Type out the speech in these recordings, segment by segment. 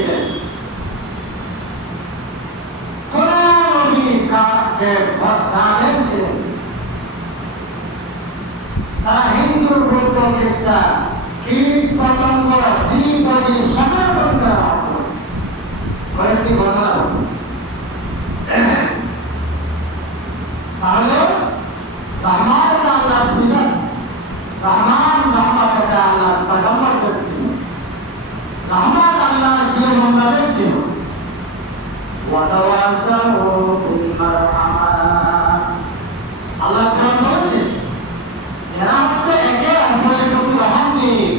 ছিলেন। কোন নবী যে জালেম ছিলেন, তারা হিন্দু বৌদ্ধ খ্রিস্টান কীট পতঙ্গ জীব বজীব সকল প্রতি তারা কয়েকটি ঘটনা। তাহলে রহমান আল্লাহ ছিলেন, রহমান রহমত আল্লাহ পয়গম্বর করেছিল, রহমান আল্লাহর প্রিয় বান্দাদের ছিল। ওয়াতাওয়াসাউ বিল মারহামা, আল্লাহ কোরআন বলেছে এরা হচ্ছে একে অপরের প্রতি রহমশীল।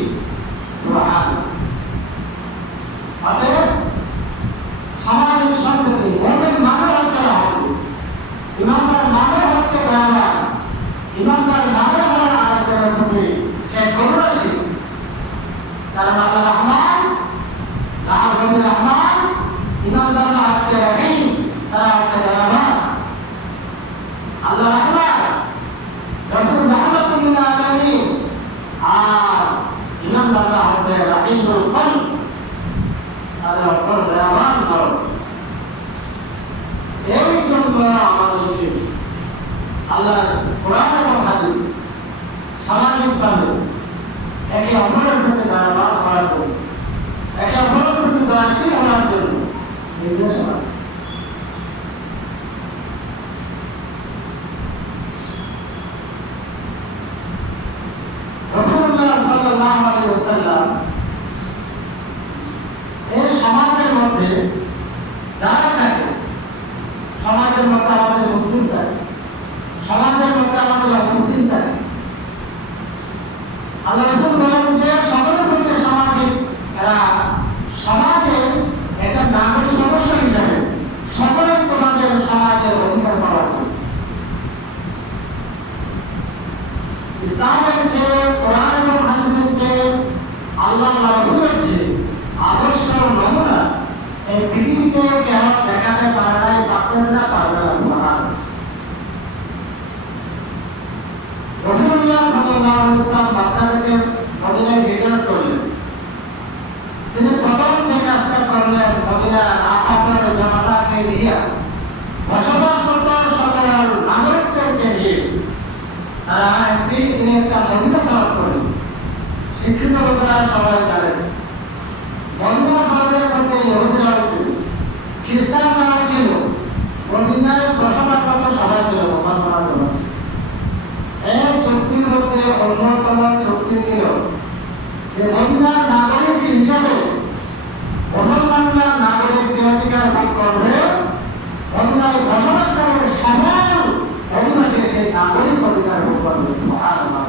সুবহানাল্লাহ। অতএব সামাজিক সম্প্রীতি, মুমিন মানে হচ্ছে রহমশীল, ইমানদার মানে হচ্ছে দয়াবান, ইমানদার মানে হলো আরেকজনের প্রতি সে করুণাশীল। কারণ আল্লাহ রহমান, রহমান, ইমানদাররা হচ্ছে রহিম, তারা হচ্ছে দয়াবান। আল্লাহ রহমান, রাসূল মুহাম্মদ লিল আলামিন, আর ইমানদাররা হচ্ছে রহিমুল কলব, তাদের উপর দয়াবান নর। এই জন্য আমাদেরকে আল্লাহর কোরআন এবং হাদিস সামাজিকভাবে একে অপরের প্রতি দয়াবান হওয়ার জন্য, একে অপরের প্রতি দয়াশীল হওয়ার জন্য নির্দেশনা। রাসূলুল্লাহ সাল্লাল্লাহু আলাইহি ওয়াসাল্লাম এই সমাজের মধ্যে যারা থাকে, সমাজের মধ্যে আমাদের মুসলিম থাকে, সমাজের মধ্যে আমাদের অমুসলিম থাকে, আল্লাহ রাসূল বলেন যে সকলের প্রতি সামাজিক, এরা সমাজে একটা নাগরিক সদস্য হিসাবে সকলে তোমাদের সমাজের অধিকার পাওয়ার জন্য ইসলামের যে, কোরআন এবং হাদিসের যে, আল্লাহ রাসূলের যে আদর্শ নমুনা এই পৃথিবীতে কেউ দেখাতে পারে নাই, পারবে না, পারবে না। সুবহানাল্লাহ। রাসূলুল্লাহ সাল্লাল্লাহু আলাইহি ওয়াসাল্লাম মক্কা থেকে মদিনায় হিজরত করলেন। তিনি প্রথম যে কাজটা করলেন, মদিনার আপনার জনতাকে নিয়ে, বসবাসরত সকল নাগরিকদেরকে নিয়ে তিনি একটা মদিনা সফর করলেন। শিক্ষিত লোকেরা সবাই জানেন মদিনা সফরের মধ্যে ইহুদিরাও ছিল, খ্রিস্টানরাও ছিল, মদিনায় বসবাসরত সবাই ছিল, মুসলমানরাও ছিল। এই চুক্তির মধ্যে অন্যতম চুক্তি ছিল যে মদিনার নাগরিক হিসাবে মুসলমানরা নাগরিক যে অধিকার ভোগ করবে, মদিনায় বসবাসকারী সকল অধিবাসী সেই নাগরিক অধিকার ভোগ করবে। সুবহানাল্লাহ।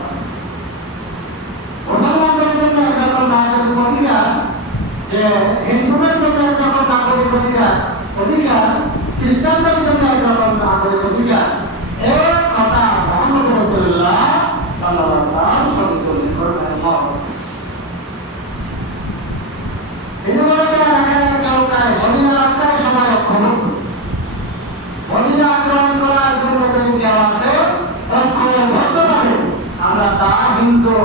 মুসলমানদের জন্য একরকম নাগরিক অধিকার, যে হিন্দুদের জন্য একরকম নাগরিক অধিকার, খ্রিস্টানদের জন্য একরকম নাগরিক অধিকার। এক কথা মুহাম্মদ রাসূলুল্লাহ সাল্লাল্লাহু আলাইহি ওয়াসাল্লাম সংকলন করেন। তিনি বলেছেন এখানে কেউ কায় মদিনা আক্রমণ সময় অক্ষমুক্ত, মদিনা আক্রমণ করার জন্য যদি কেউ আসে ঐক্যবদ্ধভাবে আমরা তা হিন্দু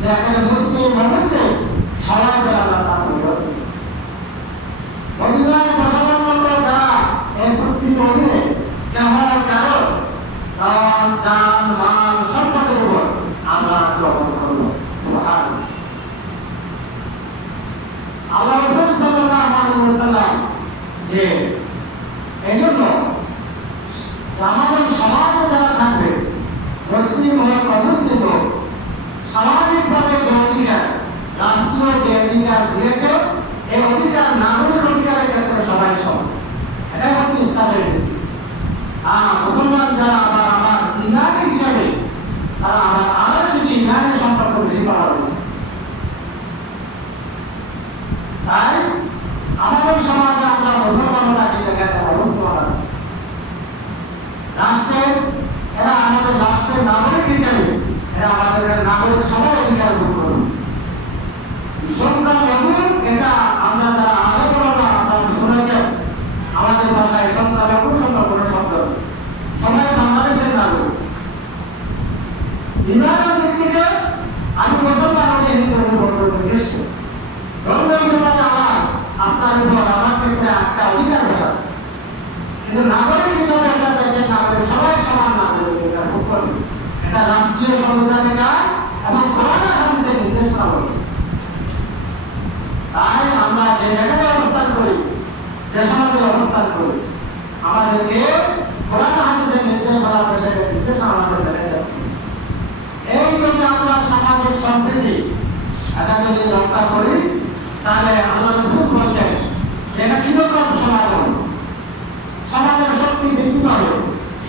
যে এখানে মুসলিম অমুসলিম সবাই মিলে আমরা তা প্রতিরোধ করি। মদিনায় বসবাসরত যারা এই চুক্তির অধীনে কেবল কারণ ধন, জান, মাল, সম্পদের উপর আমরা আক্রমণ করব। সুবহানাল্লাহ। আল্লাহ রাসূল সাল্লাল্লাহু আলাইহি ওয়াসাল্লাম যে এজন্য আমাদের সমাজে যারা থাকবে, মুসলিম হোক অমুসলিম হোক, সামাজিকভাবে যে অধিকার, রাষ্ট্রীয় যে অধিকার দিয়েছে, এই অধিকার নাগরিক অধিকারের ক্ষেত্রে সবাই সমান। এটাই হচ্ছে ইসলামের নীতি। মুসলমান যারা আবার আমার ইমানি হিসাবে, তারা আবার আরো কিছু ইমানের সম্পর্ক বেশি পাওয়া। তাই আমাদের সমাজে আমরা মুসলমানরা কি জায়গাতে অবস্থান আছে, রাষ্ট্রের এরা আমাদের রাষ্ট্রের নাগরিক হিসাবে এরা আমাদের নাগরিক সবার অধিকার ভোগ করবে। সংখ্যা লঘু, এটা আমরা যারা আগে বললাম, আপনারা শুনেছেন আমাদের ভাষায় সংখ্যা লঘু সংখ্যা কোনো শব্দ, সবাই বাংলাদেশের নাগরিক। ইমানের দিক থেকে আমি মুসলমান, আমি হিন্দু, ধর্মের ব্যাপারে আমার আপনার উপর কিন্তু নাগরিক হিসাবে একটা দেশের নাগরিক সবাই সমান নাগরিক, এটা খুব করবে, এটা রাষ্ট্রীয় সংবিধানিকার এবং কোরআনের হাদিসে নির্দেশনা বলে। তাই আমরা যে জায়গায় অবস্থান করি, যে সমাজে অবস্থান করি, আমাদেরকে কোরআন হাদিসের নির্দেশনা দেশের নির্দেশনা আমাদের মেনে চলতে হবে। এই জন্য আমরা সামাজিক সম্প্রীতি এটা যদি রক্ষা করি, তাহলে আল্লাহ রাসূল বলছেন এটা কিরকম সমাজ হবে, সমাজের শক্তি বৃদ্ধি পাবে,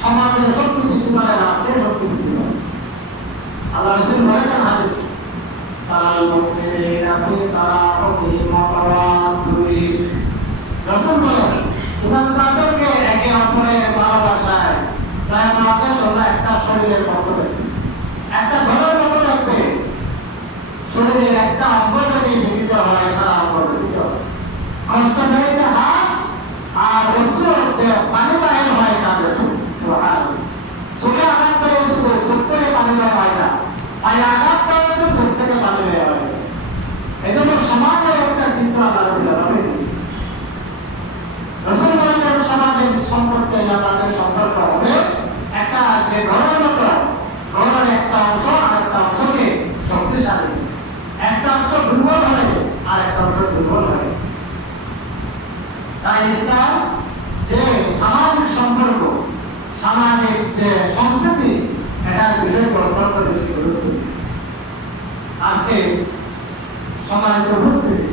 সমাজের শক্তি বৃদ্ধি পাবে, রাষ্ট্রের শক্তি বৃদ্ধি পাবে। আল্লাহ রাসূল বলেছেন হাদিসে, তারাল মুমিনিনা ফি তারাহুমিহিম ওয়া তাওয়াদ্দুহিম, রাসূল বলেন ইমানদারদেরকে একে অপরের ভালোবাসায় দয়া মায়াতে তোমরা একটা শরীরের মতো দেখবে, একটা ঘরের মতো দেখবে। শরীরের একটা অঙ্গ যদি বিকৃত হয়, সারা অঙ্গ বিকৃত হয়। কষ্ট পেয়েছে হাত আর অশ্রু যে পানি বাহির হয় কাঁদে, সুবহানাল্লাহ। চোখে আঘাত পেয়ে শুধু চোখ থেকে পানি বের হয় না, পায়ে আঘাত পেয়েছে চোখ থেকে পানি বের হয়। এজন্য সমাজের একটা চিত্র আল্লাহ রাসূল বলেন, রাসূল বলেছেন সমাজের সম্পর্কে তাদের সম্পর্ক হবে একটা যে ঘরের মতো, ঘরের একটা অংশ আর একটা অংশকে শক্তিশালী, একটা অংশ দুর্বল হয় আর একটা অংশ দুর্বল হয়। তাই ইসলাম যে সামাজিক সম্পর্ক, সামাজিক যে সম্প্রীতি, এটার বিষয়কে অত্যন্ত বেশি গুরুত্ব দিই। আজকে সমাজের উপস্থিতি,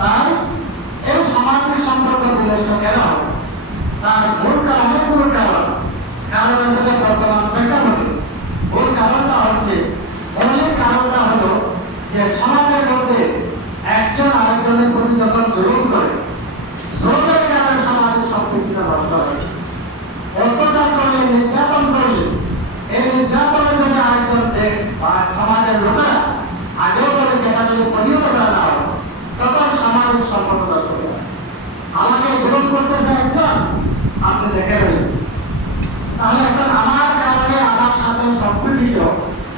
তাই এই সামাজিক সম্পর্ক বিনষ্ট কেন হয়, তার মূল কারণ অনেকগুলো কারণের মধ্যে বর্তমান প্রেক্ষাপটে মূল কারণটা হচ্ছে, মৌলিক কারণটা হলো যে সমাজের মধ্যে একজন আরেকজনের প্রতি যখন জুলুম করে, জুলুমের কারণে সামাজিক সম্প্রীতিটা নষ্ট হয়। অত্যাচার করলে, নির্যাতন করলে, এই নির্যাতনে যদি আরেকজন সমাজের লোকেরা আগেও বলে যেটা যদি প্রতিহত করা না হয়, তখন সামাজিক সম্পর্ক নষ্ট হয়ে যায়। আমাকে জুলুম করতেছে একজন, আপনি দেখে রইলেন, তাহলে এখন আমার কারণে আমার সাথে সম্পর্কিত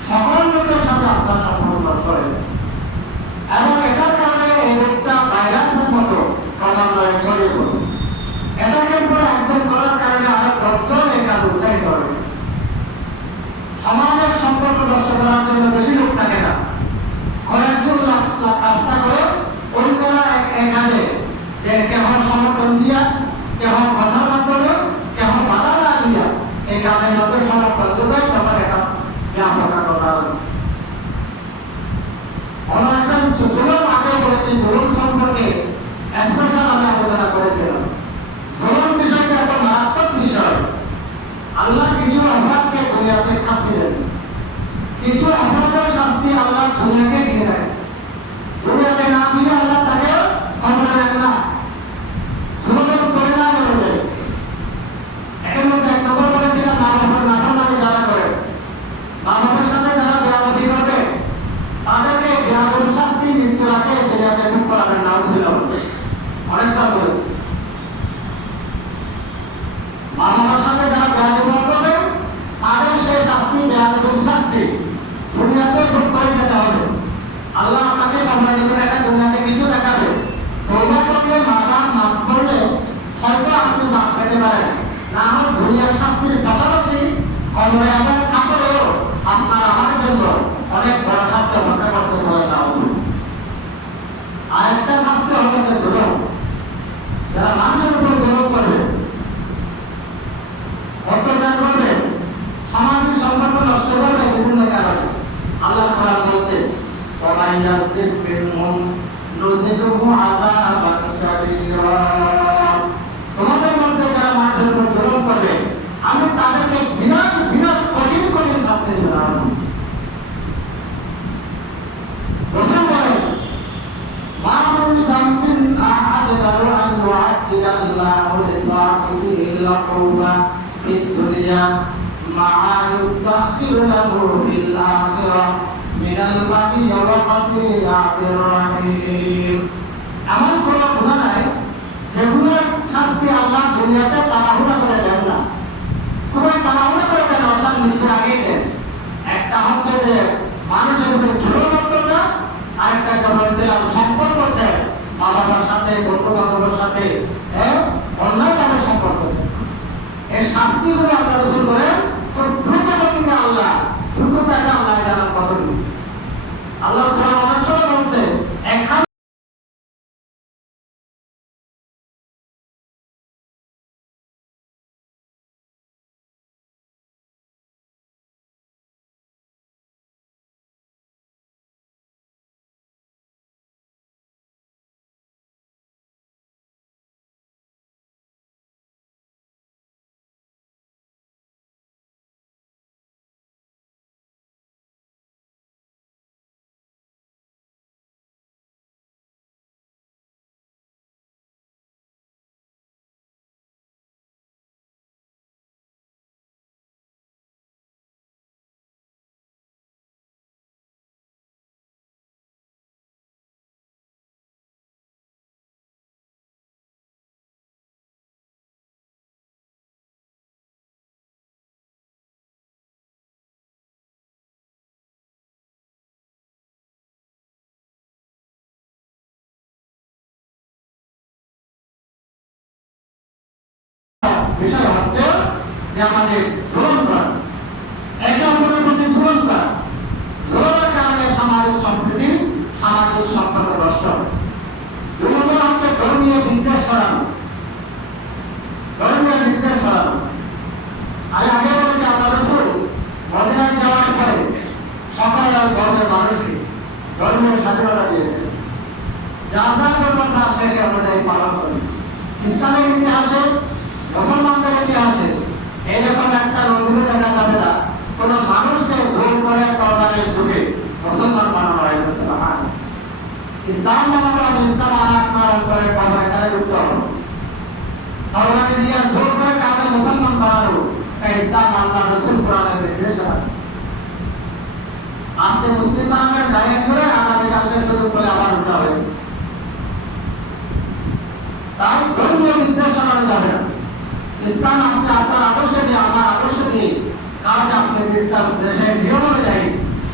সকল লোকের সাথে আপনার সম্পর্ক নষ্ট হয়ে যায়। এবং এটার কারণে এই রোগটা ভাইরাসের মতো ক্রমান্বয়ে ছড়িয়ে পড়ে। এটাকে একজন করার কারণে আরো 10 জন এই কাজ উৎসাহিত হবে। সমাজের সম্পর্ক নষ্ট করার জন্য বেশি লোক থাকে না, কয়েকজন কাজটা করে অন্যরা এক কাজে যে কেহ সমর্থন দিয়া, কেহ কথার মাধ্যমে, কেহ বাধা না দিয়া এই কাজের মধ্যে সমর্থন যোগায়, তখন এটা ব্যাপকতা করা হবে। অন্য একটা জুলুম আগে বলেছি, জুলুম সম্পর্কে স্পেশাল আমি আলোচনা করেছিলাম। জুলুম বিষয়টা একটা মারাত্মক বিষয়। আল্লাহ কিছু অপরাধকে দুনিয়াতে শাস্তি দেন, কিছু অপরাধের শাস্তি আল্লাহ দুনিয়াকে দিয়ে দেন, দুনিয়াতে না দিয়ে আল্লাহ তাকে ক্ষমা দেন না, জুলুমের পরিণাম অনুযায়ী। এর মধ্যে 1 নম্বর বলেছিলাম মা বাবার নাফরমানি যারা করে, মা বাবার সাথে যারা বেয়াদবি করবে, তাদেরকে বেয়াদবির শাস্তি মৃত্যুর আগে দুনিয়াতে মুক্ত করাবেন না, অনেকবার বলেছি। মা বাবার সাথে যারা বেয়াদবি করবে, তাদের সেই শাস্তি, বেয়াদবির শাস্তি দুনিয়াতে ভোগ করে যেতে হবে। আল্লাহ আপনাকে ক্ষমা দেবেন, একটা দুনিয়াতে কিছু দেখাবে, তওবা করলে, মাথা মাফ করলে হয়তো আপনি মাফ পেতে পারেন, না হয় দুনিয়ার শাস্তির পাশাপাশি কবরে এবং আসলেও আপনার আমার জন্য অনেক বড় শাস্তি অপেক্ষা করতে পারে না। আরেকটা শাস্তি হবে যে জুলুম, যারা মানুষের উপর জুলুম করবে, অত্যাচার করবে, সামাজিক সম্পর্ক নষ্ট করবে বিভিন্ন কারণে। আল্লাহ কোরআন বলছে, وَمَن يَظْلِم مِّنْهُمْ نُذِقْهُ عَذَابًا كَبِيرًا। তোমাদের মধ্যে যারা মানুষের উপর জুলুম করবে, আমি তাদেরকে বিরাট বিরাট কঠিন কঠিন শাস্তি দেব। রাসূল বলেন, মা মিন যামবিন আ'আদারু আন ইউ'আক্কিদা আল্লাহু লিসাহিবিহি আল-উকুবা ফিদ দুনিয়া মা'a ইউতাখিরু লাহু ফিল আখিরাহ মিনাল বাগি ওয়া কাতিআতির রাহিম। এমন কোন গুনাহ নাই যেগুলোর শাস্তি আল্লাহ দুনিয়াতে তাড়াহুড়া করে দেন না, খুবই তাড়াহুড়া করে দেন, অর্থাৎ মৃত্যুর আগেই দেন। একটা হচ্ছে যে মানুষের উপরে জুলুম অত্যাচার, আরেকটা যে বলছিলাম সম্পর্ক আছে মা বাবার সাথে, বন্ধু বান্ধবের সাথে অন্যায়ভাবে সম্পর্ক আছে। শাস্তিগুলো আল্লাহ রাসূল বলেন খুব দ্রুত গতিতে আল্লাহ দ্রুততাটা আল্লাহ জানান কতদিন। আল্লাহ কোরআন অনেক সময় বলছে একখান বিষয় হচ্ছে যে আমাদের জুলুম করা, একে অপরের প্রতি জুলুম করা, জুলুমের কারণে সামাজিক সম্প্রীতি সামাজিক সম্পর্ক নষ্ট হয়। দুই নম্বর হচ্ছে ধর্মীয় বিদ্বেষ ছড়ানো। ধর্মীয় বিদ্বেষ ছড়ানো আমি আগে বলেছি আল্লাহ রাসূল মদিনায় যাওয়ার পরে সকল ধর্মের মানুষকে ধর্মীয় স্বাধীনতা দিয়েছেন, যার যার ধর্ম তার শেষে অনুযায়ী পালন করি। ইসলামের ইতিহাসে মুসলমানদের ইতিহাসে এরকম একটা নজির দেখা যাবে না কোন মানুষকে জোর করে তরবারের যুগে মুসলমান বানানো হয়েছে। সুবহানাল্লাহ। ইসলাম বানানো হবে, ইসলাম আর আপনার অন্তরে কবরে এখানে ঢুকতে হবে। তরবারি দিয়ে জোর করে কাউকে মুসলমান বানানো এটা ইসলাম আল্লাহ রাসূল কোরআনের নির্দেশ আছে। আজকে মুসলিম বানানোর গায়ে ধরে আগামীকাল সে শুরু করে আবার উঠা হবে। তাই ধর্মীয় বিদ্বেষ ছড়ানো যাবে না। ইসলাম আপনি আপনার আদর্শ দিয়ে আমার আদর্শ দিয়ে কাউকে আপনি ইসলাম দেশের নিয়ম অনুযায়ী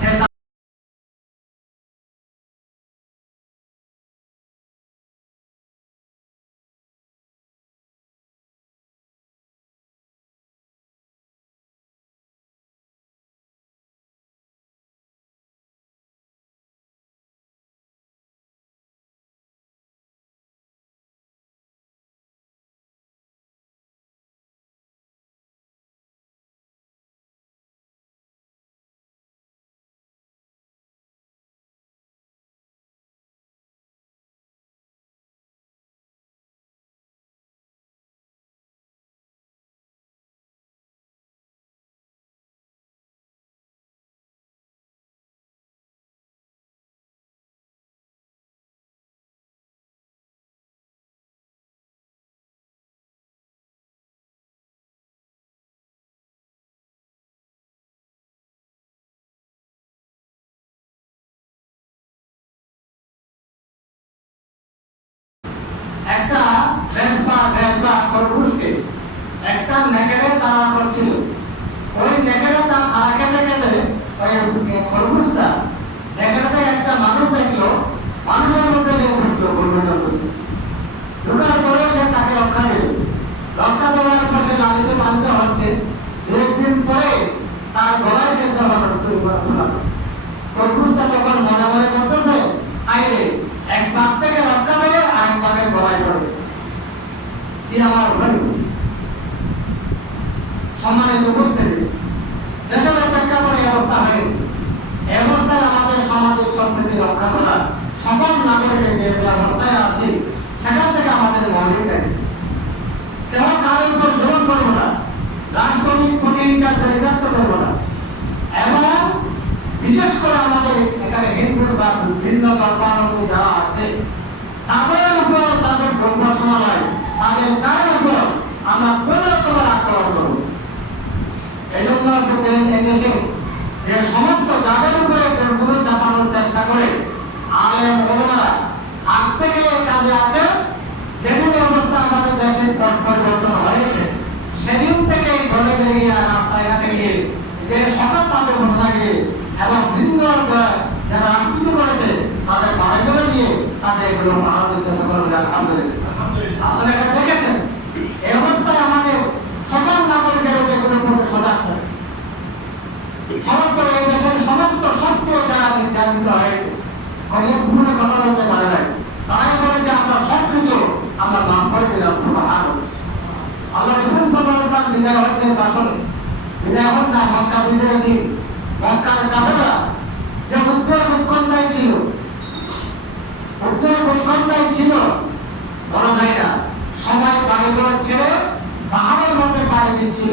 সেটা একটা বেশবা খরগোশকে একটা নেকড়ে তাড়া করছিল। ওই নেকড়ে তার তাড়া খেতে খেতে ওই খরগোশটা নেকড়েতে একটা মানুষ দেখলো, মানুষের মধ্যে গিয়ে ঢুকলো, ঢুকার পরে সে তাকে রক্ষা দিল। রক্ষা দেওয়ার পর সে লালিতে মানতে হচ্ছে। একদিন পরে তার গলায় সে শুরু করা। খরগোশটা তখন মনে মনে করতেছে আইরে এক বাঘ থেকে রক্ষা পেয়ে আরেক বাঘের গলায় পড়বে, কি আমার ভাই। সম্মানিত উপস্থিতি, দেশের প্রেক্ষাপটে অবস্থা হয়েছে। এই অবস্থায় আমাদের সামাজিক সম্প্রীতি রক্ষা করা, সকল নাগরিকের যে অবস্থায় আছি সেখান থেকে আমাদের মৌলিক দায়িত্ব। কেউ কারোর উপর জোর করবো না, রাজনৈতিক প্রতিহিংসা চরিতার্থ করবো না, এবং বিশেষ করে আমাদের এখানে হিন্দু বা ভিন্ন ধর্মাবলম্বী যারা আছে তাদের উপর, তাদের ধর্ম সমালয়, তাদের কারোর উপর আমরা কোন রকমের আক্রমণ করব। এই জন্য এদেশে যে সমস্ত যাদের উপরে দেশগুলো চাপানোর চেষ্টা করে আলেম ওলামারা আগ থেকে কাজে আছে। যেদিন অবস্থা আমাদের দেশের পট পরিবর্তন হয়েছে সেদিন থেকে ঘরে গিয়ে রাস্তাঘাটে গিয়ে যে সকাল তাদের ঘটনা গিয়ে এবং ভিন্ন যারা রাজনীতি করেছে তাদের বাড়িগুলো নিয়ে তাদের এগুলো পাহাড় দিচ্ছে। সকল আলহামদুলিল্লাহ, আপনারা এটা দেখেছেন। এই অবস্থায় আমাদের সকল নাগরিক পরাজিত হয়েছে, কোনো কথা বলতে পারে নাই। তারাই বলেছে আমরা সবকিছু আমরা মাফ করে দিলাম। সুবহানাল্লাহ। আল্লাহ রাসূল সাল্লাল্লাহু আলাইহি ওয়াসাল্লাম বিদায় হজ্জের ভাষণে, বিদায় হজ না মক্কা বিজয়ের দিন, মক্কার কাফেলা যে উৎকণ্ঠায় ছিল বলা যায় না, সবাই বাড়ি ঘর ছেড়ে পাহাড়ের মধ্যে পাড়ি দিচ্ছিল।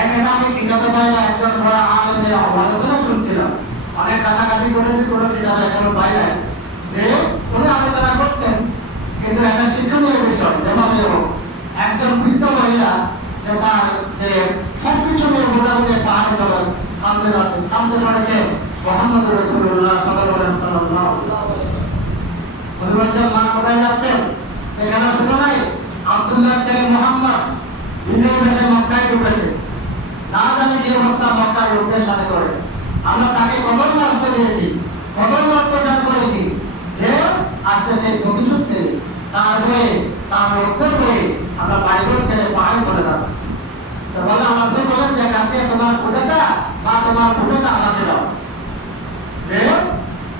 একটা আমি কিতাবে পাই না, একজন বড় আলেমের আলোচনা শুনছিলাম, অনেক কাটাকাটি করেছি, কোনো কিতাবে এখনো পাই নাই, যে উনি আলোচনা করছেন, কিন্তু একটা শিক্ষণীয় বিষয় যেভাবে একজন বৃদ্ধ মহিলা যে তার যে সবকিছু নিয়ে মোটামুটি পাহাড়ে চলেন সামনে পড়েছে মুহাম্মদ রাসূলুল্লাহ সাল্লাল্লাহু আলাইহি ওয়াসাল্লাম। উনি বলছেন, মা কোথায় যাচ্ছেন? এখানে শুনো নাই আব্দুল্লাহর ছেলে মুহাম্মদ বিজয় বেশে মক্কায় ঢুকেছে, না জানি কি অবস্থা মক্কার লোকদের সাথে করে। আমরা তাকে কত কষ্ট দিয়েছি, কত অত্যাচার করেছি, যে আজকে সেই প্রতিশোধ নেই, তার বয়ে তার লোকদের বয়ে আমরা বাইরের ছেড়ে পাহাড়ে চলে যাচ্ছি। তো বলে আমার সে বলেন যে কাকে তোমার পূজাটা বা তোমার পূজাটা আমাকে দাও, যে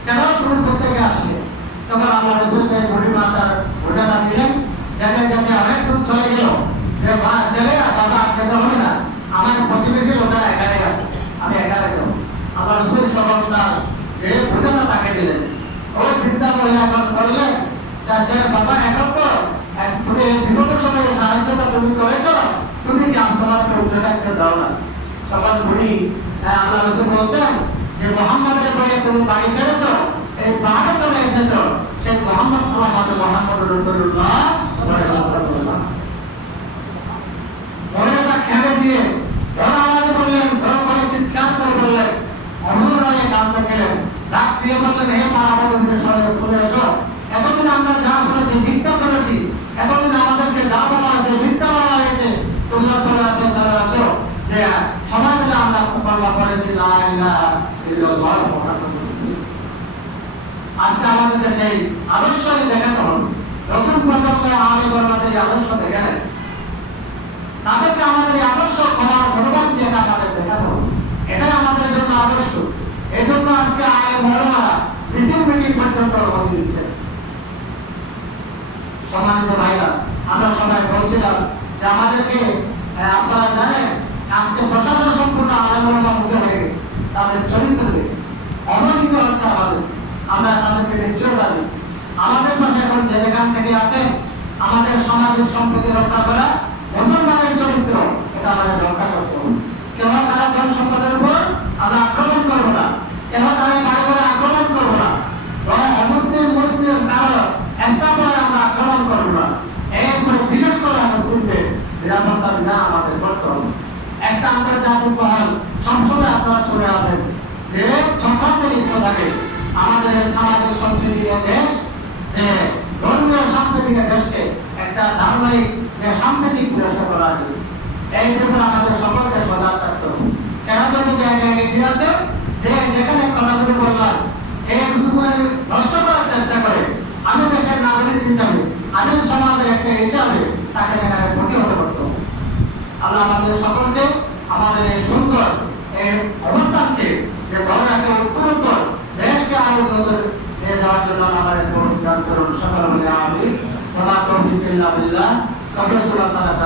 কেন তুমি প্রত্যেকে আসলে। তখন আল্লাহ রাসূল তাই বুড়ি মাতার পূজাটা দিলেন, যেতে যেতে অনেক দূর চলে গেল, যে মা চলে আর বাবা যেতে হবে না, আমার প্রতিবেশী লোকেরা এখানে আছে, আমি এখানে যাবো। আল্লাহ রাসূল তখন তার যে পূজাটা তাকে দিলেন। ওই বৃদ্ধা মহিলা এখন বললেন, যে বাবা এখন তো তুমি বিপদের সময় সাহায্যটা তুমি করেছ, তুমি কি তোমার পরিচয়টা একটু দাও না। তখন বুড়ি আল্লাহ রাসূল বলছেন যে মুহাম্মাদের বয়ে তুমি বাড়ি ছেড়েছ, এই পাহাড়ে চলে এসেছ, সেই মুহাম্মদ আমাদের মুহাম্মদ রাসূলুল্লাহ সাল্লাল্লাহু আলাইহি ওয়াসাল্লাম। মহিলাটা খেলে দিয়ে বড় আওয়াজে বললেন, বড় করে চিৎকার করে বললেন, অনুরাগে কাঁদতে গেলেন, ডাক দিয়ে বললেন, হে পাড়া বন্ধুদের সরে চলে এসো, এতদিন আমরা যা শুনেছি মিথ্যা শুনেছি, এতদিন আমাদেরকে যা বলা হয়েছে মিথ্যা বলা হয়েছে, তোমরা চলে আসো, চলে আসো, যে সবাই মিলে আমরা কল্পনা করেছি লা ইলাহা ইল্লাল্লাহ মুহাম্মাদুর রাসূলুল্লাহ। আজকে আমাদের সেই আদর্শই দেখাতে হবে। নতুন প্রজন্মের আলেম আমাদের এই আদর্শ দেখে নেন, তাদেরকে আমাদের এই আদর্শ ক্ষমার মনোভাব দিয়ে আমাদের দেখাতে হবে, এটাই আমাদের জন্য আদর্শ। এই জন্য আজকে আলেম ওলামারা মিছিল মিটিং পর্যন্ত অনুমতি দিচ্ছে। সম্মানিত ভাইরা, আমরা সবাই বলছিলাম যে আমাদেরকে আপনারা জানেন আজকে প্রশাসন সম্পূর্ণ আলেম ওলামা মুখে হয়ে গেছে, তাদের চরিত্রে অবহিত হচ্ছে আমাদের, আমরা তাদেরকে নিশ্চয়তা দিই। আমাদের পাশে এখন যে যেখান থেকে আছে, আমাদের সামাজিক সম্প্রীতি রক্ষা করা, মুসলমানের চরিত্র, এটা আমাদের রক্ষা করতে হবে। কেউ তারা ধন সম্পদের উপর আমরা আক্রমণ করবো না, কেউ তারা বাড়ি করে আক্রমণ করবো না, অমুসলিম মুসলিম কারো স্থাপনে আমরা আক্রমণ করবো না। এরপরে বিশেষ করে মুসলিমদের নিরাপত্তা বিধান আমাদের করতে হবে। একটা আন্তর্জাতিক মহল সবসময় আপনারা চলে আসেন যে সম্পদের ইচ্ছা থাকে আমাদের সামাজিক সম্প্রীতির দেশ, যে ধর্মীয় সাম্প্রতিক দেশকে একটা ধার্মিক যে সাম্প্রতিক দেশে করার জন্য এই ব্যাপারে আমাদের সকলকে সজাগ থাকতে হবে। কেন যদি জায়গায় এগিয়ে আছে, যে যেখানে কথাগুলি বললাম এইটুকু নষ্ট করার চেষ্টা করে, আমি দেশের নাগরিক হিসাবে, আমি সমাজের একটা হিসাবে তাকে সেখানে প্রতিহত করতে হবে। আল্লাহ আমাদের সকলকে আমাদের এই সুন্দর এই অবস্থানকে যে ধরে রাখে উত্তরোত্তর দেশকে আরো উন্নত নিয়ে যাওয়ার জন্য আমাদের তৌফিক দান করুন। সকলে আমিন। ওয়া মা তৌফিক ইল্লা বিল্লাহ। কবুল করুন সালাত